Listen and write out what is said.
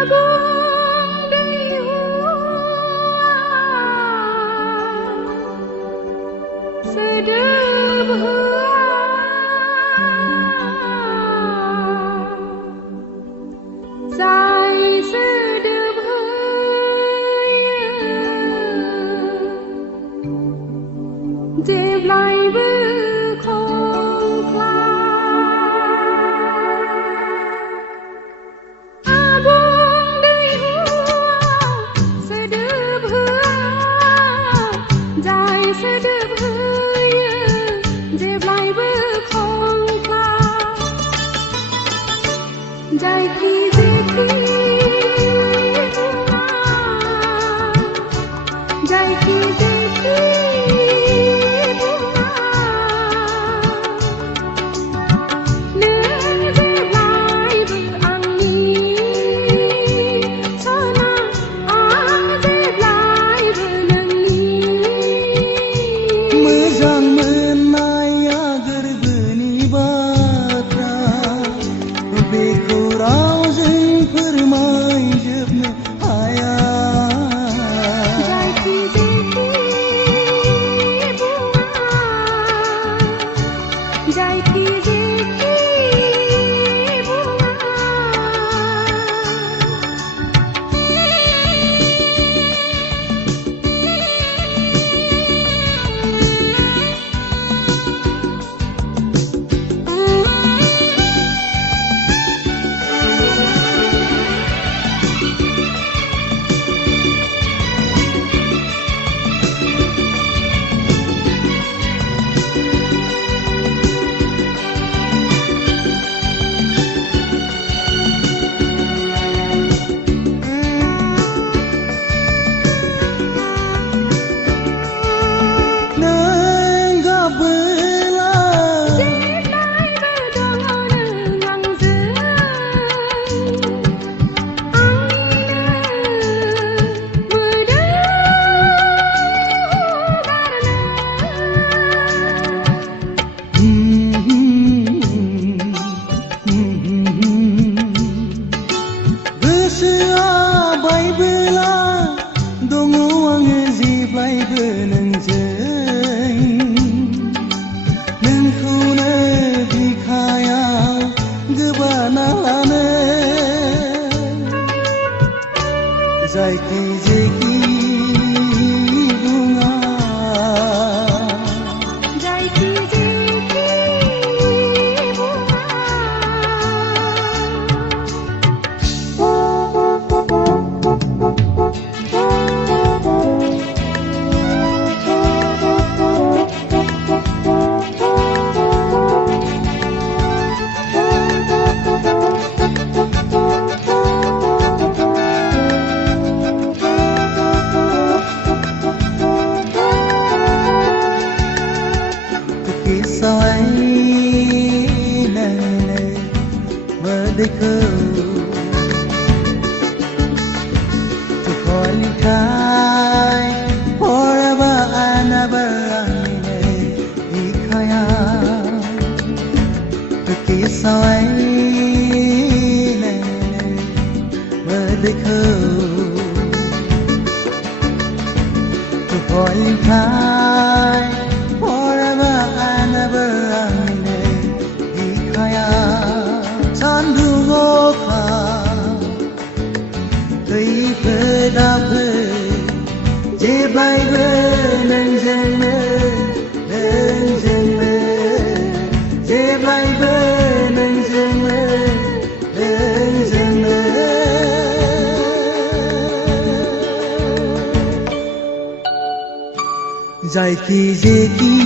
Abung dwihua swdwb जेब्लायबो खंख्ला आबुं दैहुआ सोदोब होआ जाय सोदोब होयो जेब्लायबो खंख्ला जायखि जेखि बुङा जायखि जेखि जायखि जेखि बुङा जायखि जेखि sao ấy này mơ đây khơi tu khói khai forever and ever này đi khaya tu sao ấy này mơ đây khơi tu khói khai जेब्लायबो नोंजोंनो नोंजोंनो जेब्लायबो नोंजोंनो नोंजोंनो जायखि जेखि